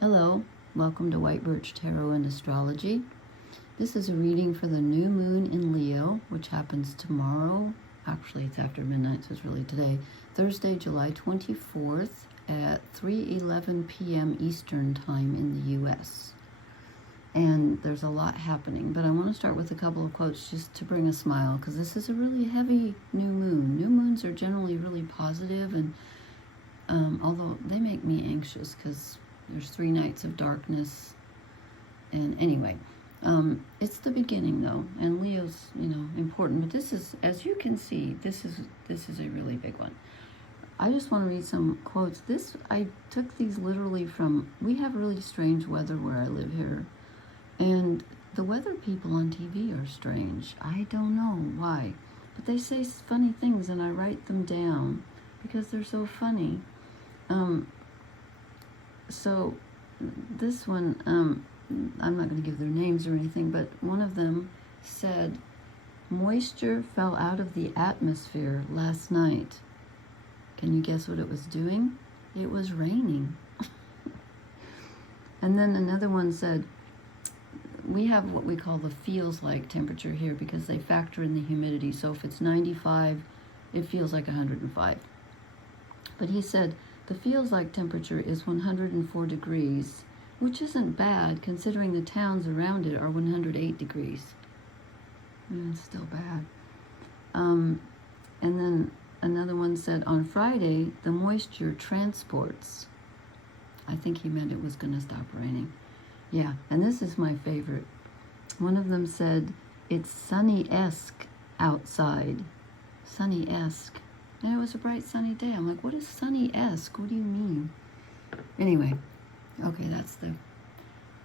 Hello, welcome to White Birch Tarot and Astrology. This is a reading for the new moon in Leo, which happens tomorrow. Actually, it's after midnight, so it's really today. Thursday, July 24th at 3:11 p.m. Eastern Time in the U.S. And there's a lot happening, but I want to start with a couple of quotes just to bring a smile, because this is a really heavy new moon. New moons are generally really positive, and although they make me anxious because there's 3 nights of darkness. And anyway, it's the beginning though, and Leo's, important. But this is, as you can see, this is a really big one. I just want to read some quotes. I took these literally from, we have really strange weather where I live here. And the weather people on TV are strange. I don't know why. But they say funny things and I write them down because they're so funny. So this one, I'm not going to give their names or anything, but one of them said, moisture fell out of the atmosphere last night. Can you guess what it was doing? It was raining. And then another one said, we have what we call the feels like temperature here because they factor in the humidity. So if it's 95, it feels like 105. But he said, the feels like temperature is 104 degrees, which isn't bad considering the towns around it are 108 degrees. It's still bad. And then another one said, on Friday, the moisture transports. I think he meant it was going to stop raining. Yeah, and this is my favorite. One of them said, it's sunny-esque outside. Sunny-esque. And it was a bright sunny day. I'm like, what is sunny-esque? What do you mean? Anyway, okay,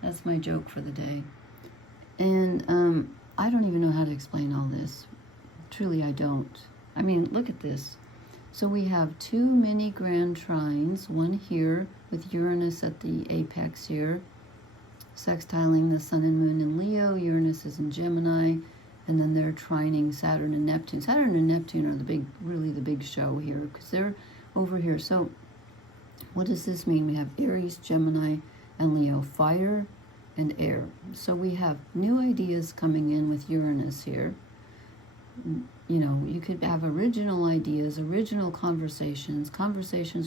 that's my joke for the day. And I don't even know how to explain all this. Truly, I don't. I mean, look at this. So we have 2 mini grand trines, one here with Uranus at the apex here, sextiling the sun and moon in Leo. Uranus is in Gemini. And then they're trining Saturn and Neptune. Saturn and Neptune are really the big show here because they're over here. So what does this mean? We have Aries, Gemini, and Leo, fire and air. So we have new ideas coming in with Uranus here. You could have original ideas, original conversations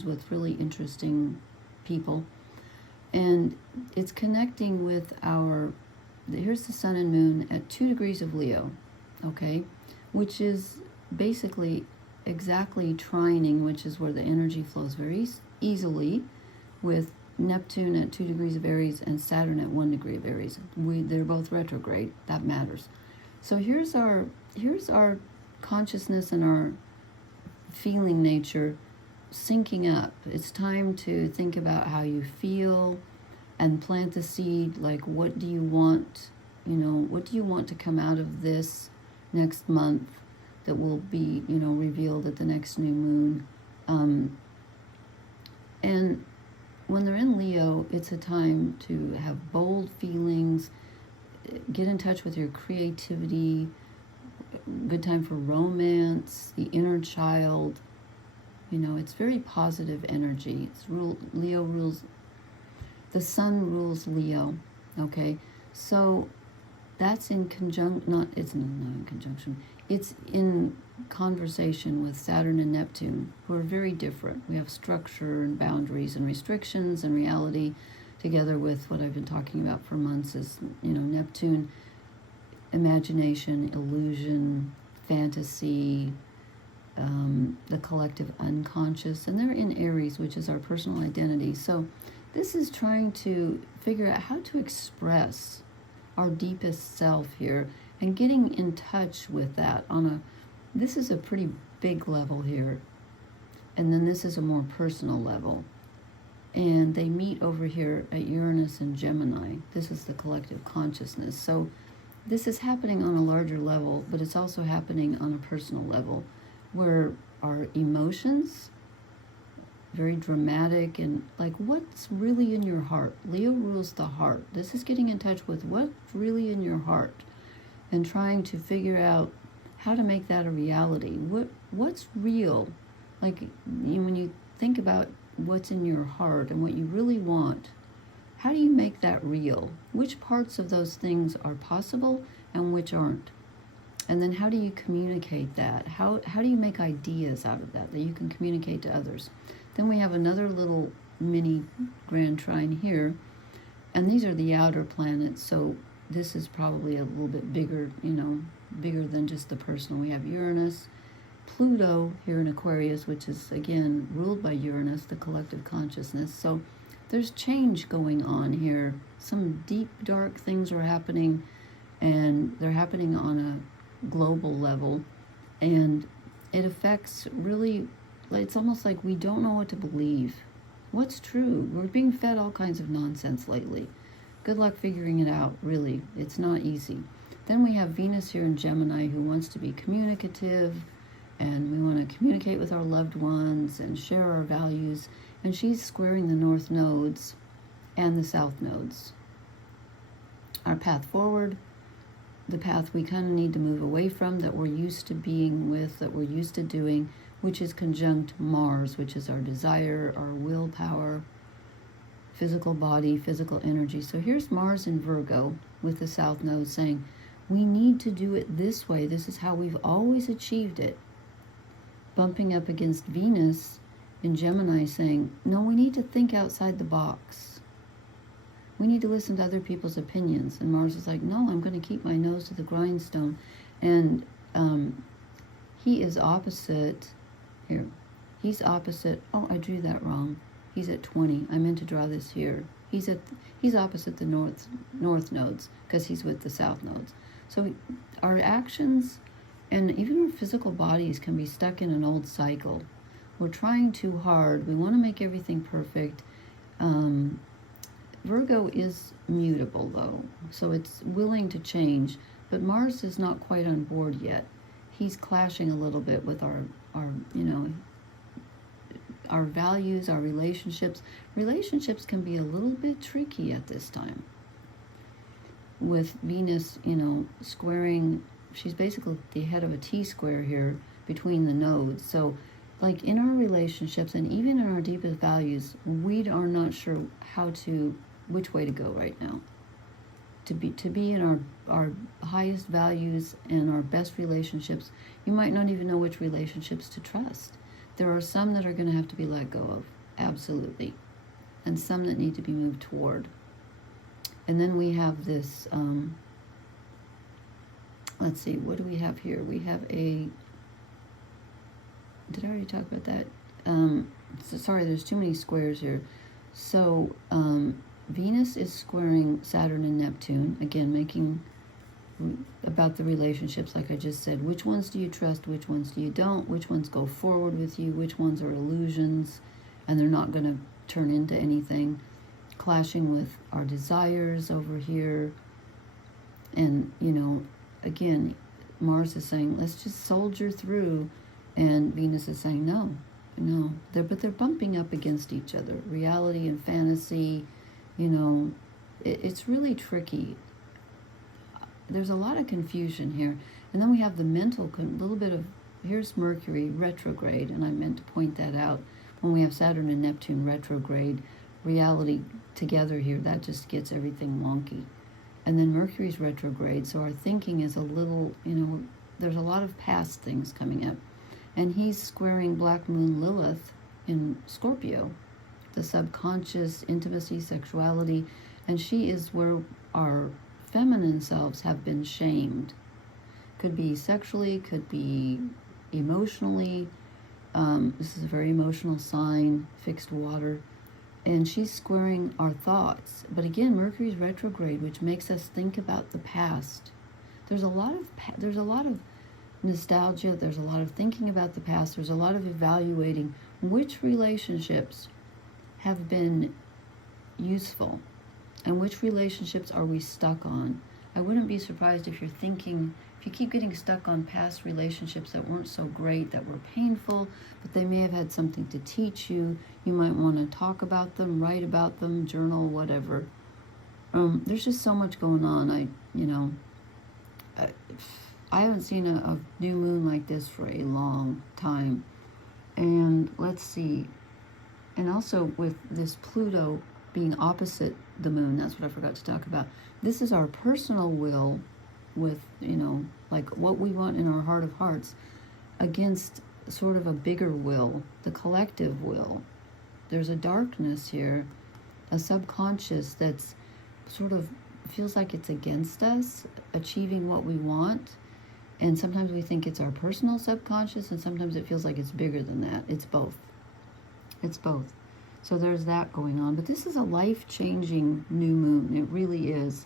with really interesting people. And it's connecting with here's the sun and moon at 2 degrees of Leo, okay, which is basically exactly trining, which is where the energy flows very easily, with Neptune at 2 degrees of Aries and Saturn at 1 degree of Aries. They're both retrograde. That matters. So here's our consciousness and our feeling nature syncing up. It's time to think about how you feel and plant the seed, like what do you want, what do you want to come out of this next month that will be, revealed at the next new moon. And when they're in Leo, it's a time to have bold feelings, get in touch with your creativity, good time for romance, the inner child. It's very positive energy. Leo rules. The sun rules Leo, okay? So that's in conjunction, it's not in conjunction, it's in conversation with Saturn and Neptune, who are very different. We have structure and boundaries and restrictions and reality, together with what I've been talking about for months is, Neptune, imagination, illusion, fantasy, the collective unconscious, and they're in Aries, which is our personal identity. So this is trying to figure out how to express our deepest self here and getting in touch with that this is a pretty big level here. And then this is a more personal level. And they meet over here at Uranus and Gemini. This is the collective consciousness. So this is happening on a larger level, but it's also happening on a personal level where our emotions, very dramatic, and like what's really in your heart. Leo rules the heart. This is getting in touch with what's really in your heart and trying to figure out how to make that a reality. What's real? Like when you think about what's in your heart and what you really want, how do you make that real? Which parts of those things are possible and which aren't? And then how do you communicate that? How do you make ideas out of that you can communicate to others? Then we have another little mini grand trine here, and these are the outer planets, so this is probably a little bit bigger, bigger than just the personal. We have Uranus, Pluto here in Aquarius, which is again ruled by Uranus, the collective consciousness. So there's change going on here. Some deep, dark things are happening, and they're happening on a global level, and it affects really, it's almost like we don't know what to believe. What's true? We're being fed all kinds of nonsense lately. Good luck figuring it out, really. It's not easy. Then we have Venus here in Gemini, who wants to be communicative, and we want to communicate with our loved ones and share our values. And she's squaring the north nodes and the south nodes. Our path forward, the path we kind of need to move away from, that we're used to being with, that we're used to doing, which is conjunct Mars, which is our desire, our willpower, physical body, physical energy. So here's Mars in Virgo with the south node saying, we need to do it this way. This is how we've always achieved it. Bumping up against Venus in Gemini saying, no, we need to think outside the box. We need to listen to other people's opinions. And Mars is like, no, I'm going to keep my nose to the grindstone. And he is opposite, here, he's opposite, oh, I drew that wrong. He's at 20. I meant to draw this here. He's opposite the north nodes because he's with the south nodes. So our actions and even our physical bodies can be stuck in an old cycle. We're trying too hard. We want to make everything perfect. Virgo is mutable though, so it's willing to change, but Mars is not quite on board yet. He's clashing a little bit with our values, our relationships. Relationships can be a little bit tricky at this time. With Venus, squaring, she's basically the head of a T-square here between the nodes. So like in our relationships and even in our deepest values, we are not sure which way to go right now. To be in our highest values and our best relationships, you might not even know which relationships to trust. There are some that are going to have to be let go of, absolutely, and some that need to be moved toward. And then we have this, let's see, what do we have here? We have did I already talk about that? Sorry, there's too many squares here. So Venus is squaring Saturn and Neptune, again, making about the relationships, like I just said. Which ones do you trust? Which ones do you don't? Which ones go forward with you? Which ones are illusions and they're not going to turn into anything? Clashing with our desires over here. And, again, Mars is saying, let's just soldier through. And Venus is saying, no. But they're bumping up against each other. Reality and fantasy, it's really tricky. There's a lot of confusion here. And then we have the mental, little bit of, here's Mercury retrograde, and I meant to point that out. When we have Saturn and Neptune retrograde, reality together here, that just gets everything wonky. And then Mercury's retrograde, so our thinking is a little, there's a lot of past things coming up. And he's squaring Black Moon Lilith in Scorpio, the subconscious, intimacy, sexuality, and she is where our feminine selves have been shamed. Could be sexually, could be emotionally. This is a very emotional sign, fixed water. And she's squaring our thoughts. But again, Mercury's retrograde, which makes us think about the past. There's a lot of nostalgia, there's a lot of thinking about the past, there's a lot of evaluating which relationships have been useful and which relationships are we stuck on. I wouldn't be surprised if you're thinking, if you keep getting stuck on past relationships that weren't so great, that were painful, but they may have had something to teach you. You might want to talk about them, write about them, journal, whatever. There's just so much going on. I haven't seen a new moon like this for a long time. And let's see. And also with this Pluto being opposite the moon. That's what I forgot to talk about. This is our personal will with, like what we want in our heart of hearts against sort of a bigger will, the collective will. There's a darkness here, a subconscious that's sort of feels like it's against us achieving what we want. And sometimes we think it's our personal subconscious, and sometimes it feels like it's bigger than that. It's both. It's both. So there's that going on. But this is a life-changing new moon. It really is.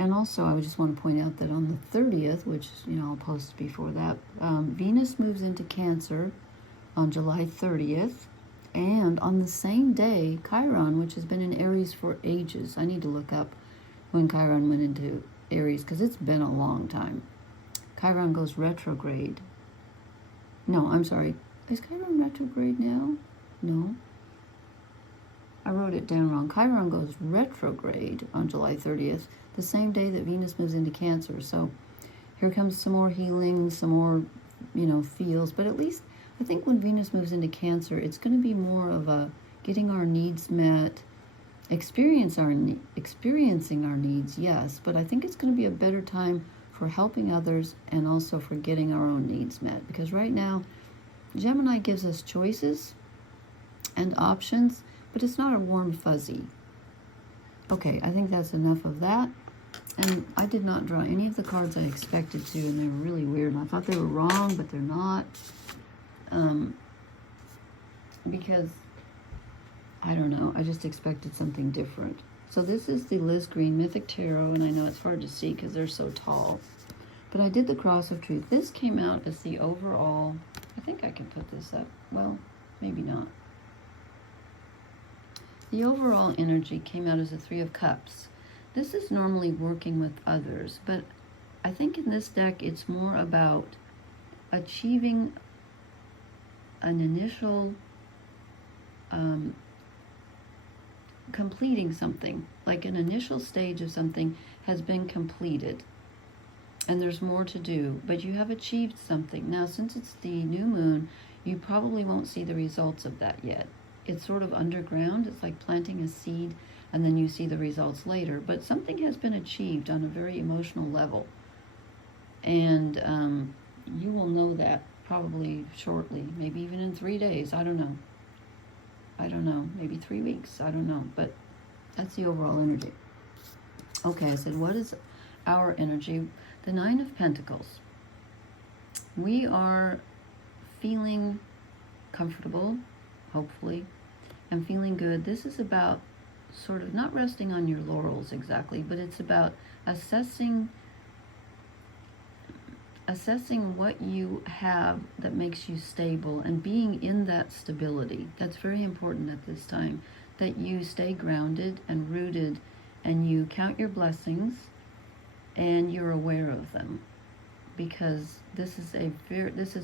And also, I would just want to point out that on the 30th, which, I'll post before that, Venus moves into Cancer on July 30th. And on the same day, Chiron, which has been in Aries for ages. I need to look up when Chiron went into Aries, because it's been a long time. Chiron goes retrograde. No, I'm sorry. Is Chiron retrograde now? No. I wrote it down wrong. Chiron goes retrograde on July 30th, the same day that Venus moves into Cancer. So here comes some more healing, some more, feels. But at least I think when Venus moves into Cancer, it's going to be more of a getting our needs met, experiencing our needs, yes. But I think it's going to be a better time for helping others and also for getting our own needs met. Because right now, Gemini gives us choices and options, but it's not a warm fuzzy. Okay, I think that's enough of that. And I did not draw any of the cards I expected to, and they were really weird. And I thought they were wrong, but they're not. Because, I don't know, I just expected something different. So this is the Liz Green Mythic Tarot, and I know it's hard to see because they're so tall. But I did the Cross of Truth. This came out as the overall, I think I can put this up. Well, maybe not. The overall energy came out as a Three of Cups. This is normally working with others, but I think in this deck it's more about achieving an initial completing something, like an initial stage of something has been completed and there's more to do, but you have achieved something. Now, since it's the new moon, you probably won't see the results of that yet. It's sort of underground. It's like planting a seed and then you see the results later, but something has been achieved on a very emotional level, and you will know that probably shortly, maybe even in 3 days. I don't know, maybe 3 weeks, I don't know, but that's the overall energy. Okay, I said, what is our energy? The Nine of Pentacles. We are feeling comfortable, hopefully, and feeling good. This is about sort of not resting on your laurels exactly, but it's about assessing what you have that makes you stable and being in that stability. That's very important at this time, that you stay grounded and rooted and you count your blessings and you're aware of them, because this is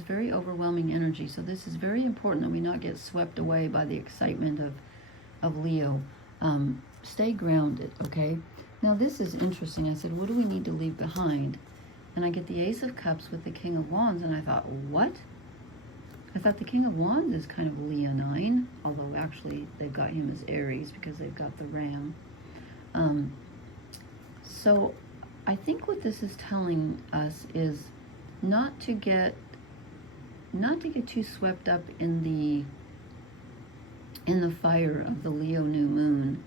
very overwhelming energy. So this is very important that we not get swept away by the excitement of Leo. Stay grounded, okay? Now this is interesting. I said, what do we need to leave behind? And I get the Ace of Cups with the King of Wands, and I thought, what? I thought the King of Wands is kind of Leonine, although actually they've got him as Aries because they've got the ram. So I think what this is telling us is not to get too swept up in the fire of the Leo new moon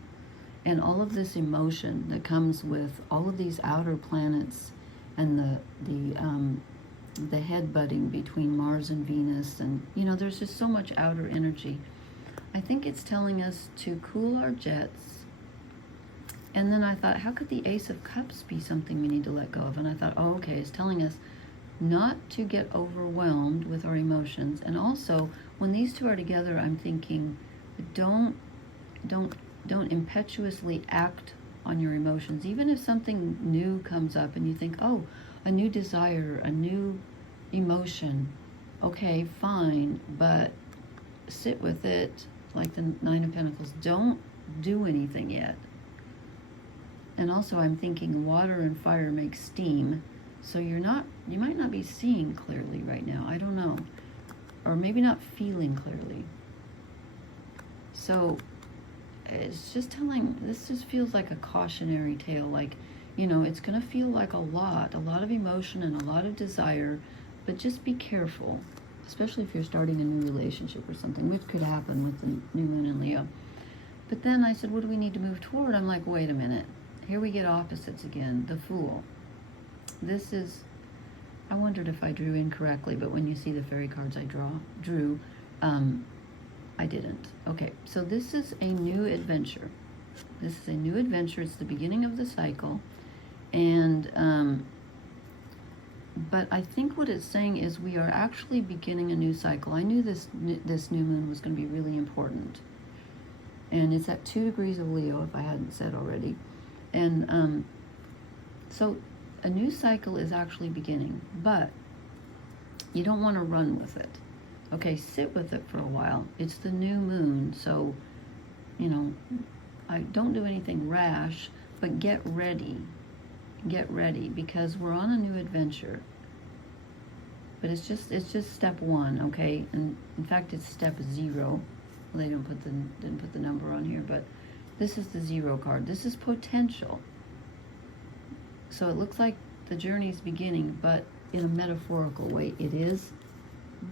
and all of this emotion that comes with all of these outer planets and the headbutting between Mars and Venus, and there's just so much outer energy. I think it's telling us to cool our jets. And then I thought, how could the Ace of Cups be something we need to let go of? And I thought, oh, okay, it's telling us not to get overwhelmed with our emotions. And also, when these two are together, I'm thinking, don't impetuously act on your emotions. Even if something new comes up and you think, oh, a new desire, a new emotion, okay, fine, but sit with it, like the Nine of Pentacles. Don't do anything yet. And also I'm thinking water and fire make steam, so you might not be seeing clearly right now. I don't know. Or maybe not feeling clearly. So it's just telling, this just feels like a cautionary tale. Like, it's going to feel like a lot of emotion and a lot of desire, but just be careful, especially if you're starting a new relationship or something, which could happen with the new moon in Leo. But then I said, what do we need to move toward? I'm like, wait a minute. Here we get opposites again. The Fool. This is, I wondered if I drew incorrectly, but when you see the fairy cards I drew, I didn't. Okay, so this is a new adventure. This is a new adventure. It's the beginning of the cycle. And, but I think what it's saying is we are actually beginning a new cycle. I knew this new moon was going to be really important. And it's at 2 degrees of Leo, if I hadn't said already. And so a new cycle is actually beginning, but you don't want to run with it. Okay, sit with it for a while. It's the new moon, so, I don't do anything rash, but get ready. Get ready, because we're on a new adventure. But it's just step 1, okay? And in fact, it's step 0. Well, they didn't put the number on here, but this is the 0 card. This is potential. So it looks like the journey is beginning, but in a metaphorical way it is.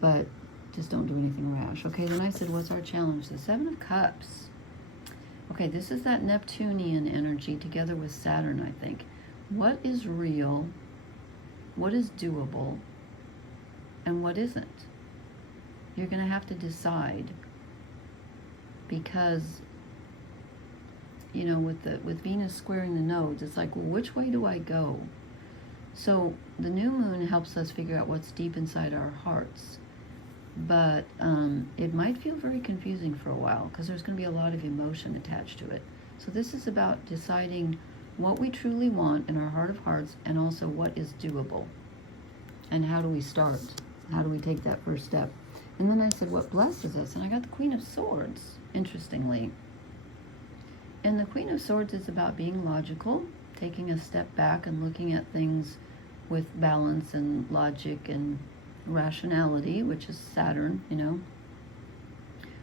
But just don't do anything rash. Okay, then I said, what's our challenge? The 7 of Cups. Okay, this is that Neptunian energy together with Saturn, I think. What is real? What is doable? And what isn't? You're going to have to decide, because with Venus squaring the nodes, it's like, well, which way do I go? So the new moon helps us figure out what's deep inside our hearts, but it might feel very confusing for a while, because there's going to be a lot of emotion attached to it. So this is about deciding what we truly want in our heart of hearts, and also what is doable, and how do we start? How do we take that first step? And then I said, what blesses us? And I got the Queen of Swords, interestingly. And the Queen of Swords is about being logical, taking a step back and looking at things with balance and logic and rationality, which is Saturn,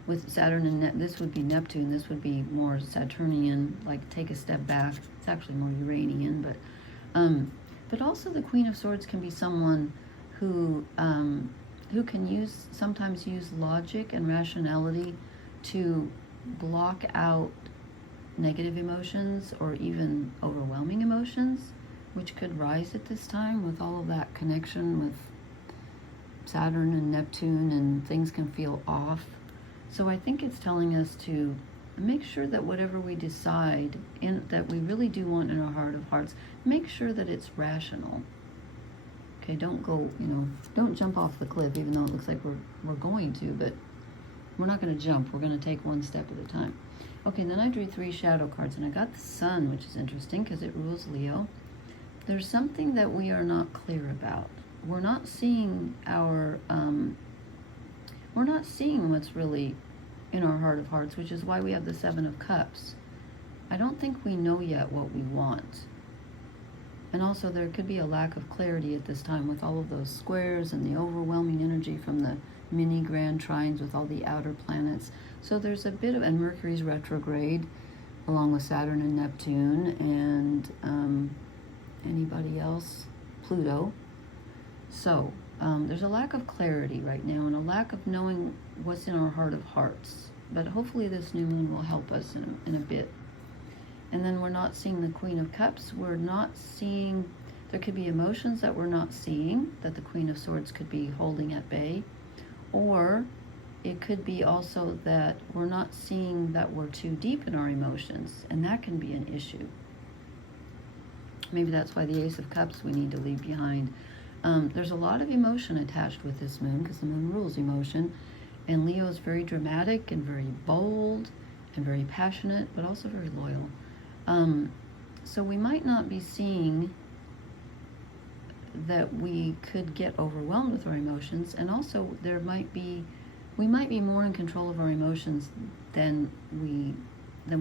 With Saturn and this would be Neptune. This would be more Saturnian, like take a step back. It's actually more Uranian, but also the Queen of Swords can be someone who can sometimes use logic and rationality to block out negative emotions or even overwhelming emotions, which could rise at this time with all of that connection with Saturn and Neptune, and things can feel off. So I think it's telling us to make sure that whatever we decide that we really do want in our heart of hearts, make sure that it's rational. Okay, don't go, don't jump off the cliff, even though it looks like we're going to, but we're not going to jump. We're going to take one step at a time. Okay, then I drew 3 shadow cards, and I got the Sun, which is interesting because it rules Leo. There's something that we are not clear about. We're not seeing we're not seeing what's really in our heart of hearts, which is why we have the 7 of Cups. I don't think we know yet what we want. And also there could be a lack of clarity at this time with all of those squares and the overwhelming energy from the mini grand trines with all the outer planets. So there's a bit of, and Mercury's retrograde along with Saturn and Neptune, and anybody else? Pluto. So there's a lack of clarity right now, and a lack of knowing what's in our heart of hearts. But hopefully this new moon will help us in a bit. And then we're not seeing the Queen of Cups. We're not seeing, there could be emotions that we're not seeing, that the Queen of Swords could be holding at bay. Or it could be also that we're not seeing that we're too deep in our emotions, and that can be an issue. Maybe that's why the Ace of Cups we need to leave behind. There's a lot of emotion attached with this moon, because the moon rules emotion. And Leo is very dramatic and very bold and very passionate, but also very loyal. So we might not be seeing that we could get overwhelmed with our emotions, and also we might be more in control of our emotions than we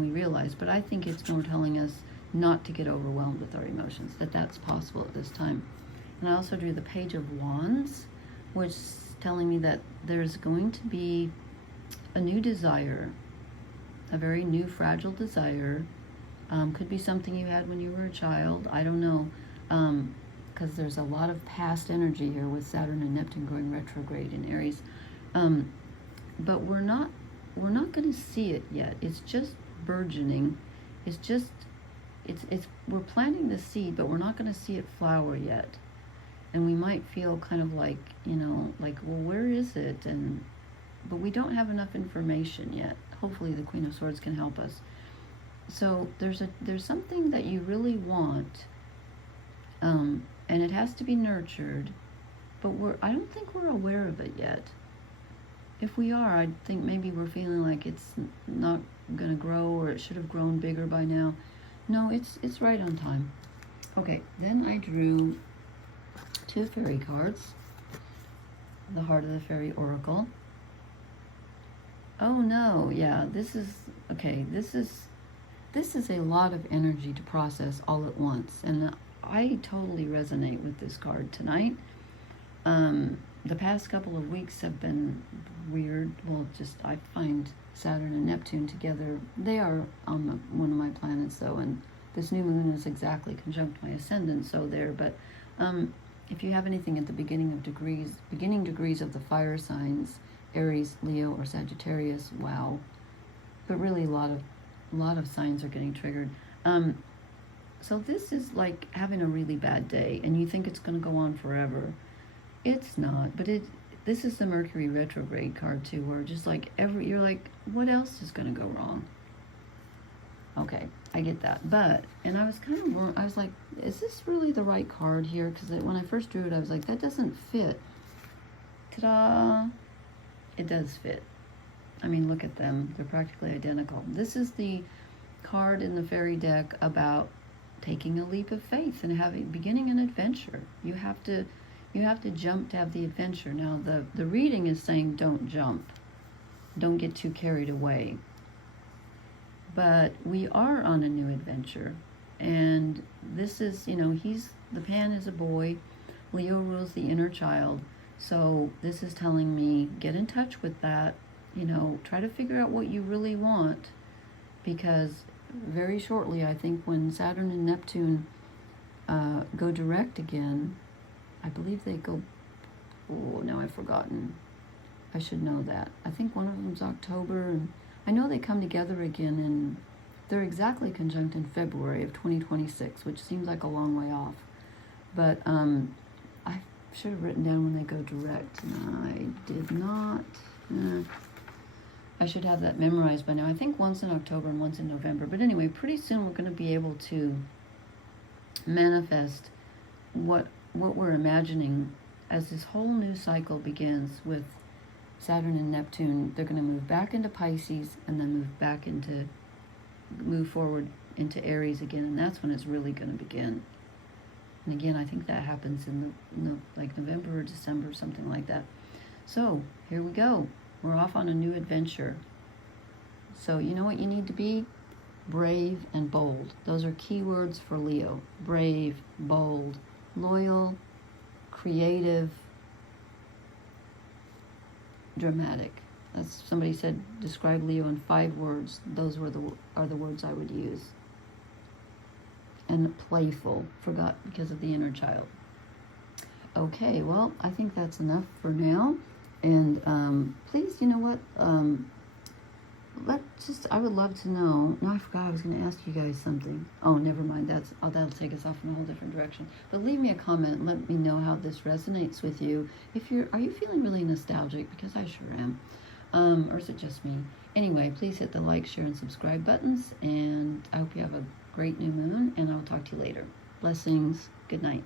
realize. But I think it's more telling us not to get overwhelmed with our emotions, that's possible at this time. And I also drew the Page of Wands, which is telling me that there's going to be a new desire, a very new, fragile desire. Could be something you had when you were a child. I don't know, because there's a lot of past energy here with Saturn and Neptune going retrograde in Aries. But we're not going to see it yet. It's just burgeoning. It's we're planting the seed, but we're not going to see it flower yet. And we might feel kind of like, like, well, where is it? But we don't have enough information yet. Hopefully the Queen of Swords can help us. So there's something that you really want, and it has to be nurtured, but I don't think we're aware of it yet. If we are, I think maybe we're feeling like it's not going to grow, or it should have grown bigger by now. No, it's right on time. Okay, then I drew 2 fairy cards. The Heart of the Fairy Oracle. Oh no, yeah, this is a lot of energy to process all at once, and I totally resonate with this card tonight. The past couple of weeks have been weird. Well, I find Saturn and Neptune together. They are on one of my planets, though, and this new moon is exactly conjunct my ascendant, so there. But if you have anything at the beginning degrees of the fire signs, Aries, Leo, or Sagittarius, wow. But really, a lot of signs are getting triggered. So this is like having a really bad day, and you think it's going to go on forever. It's not, but this is the Mercury retrograde card too, where just like you're like, what else is going to go wrong? Okay, I get that. And I was kind of wrong. I was like, is this really the right card here? Because when I first drew it, I was like, that doesn't fit. Ta-da! It does fit. I mean, look at them. They're practically identical. This is the card in the fairy deck about taking a leap of faith and beginning an adventure. You have to jump to have the adventure. Now, the reading is saying don't jump. Don't get too carried away. But we are on a new adventure. And this is, the Pan is a boy. Leo rules the inner child. So this is telling me, get in touch with that. Try to figure out what you really want. Because very shortly, I think when Saturn and Neptune go direct again, I believe they go, oh, no, I've forgotten. I should know that. I think one of them's October, and I know they come together again, and they're exactly conjunct in February of 2026, which seems like a long way off. But I should have written down when they go direct, and I did not. I should have that memorized by now. I think one's in October and one's in November. But anyway, pretty soon we're going to be able to manifest what we're imagining as this whole new cycle begins with Saturn and Neptune. They're going to move back into Pisces and then move forward into Aries again, and that's when it's really going to begin. And again, I think that happens in like November or December, something like that. So here we go. We're off on a new adventure. So you know what you need to be? Brave and bold. Those are key words for Leo. Brave, bold, loyal, creative, dramatic. That's, somebody said, describe Leo in 5 words. Those are the words I would use. And playful. Forgot because of the inner child. Okay, well, I think that's enough for now. And please, you know what? I would love to know. No, I forgot I was going to ask you guys something. Oh, never mind. That'll take us off in a whole different direction. But leave me a comment and let me know how this resonates with you. Are you feeling really nostalgic? Because I sure am. Or is it just me? Anyway, please hit the like, share, and subscribe buttons. And I hope you have a great new moon. And I'll talk to you later. Blessings. Good night.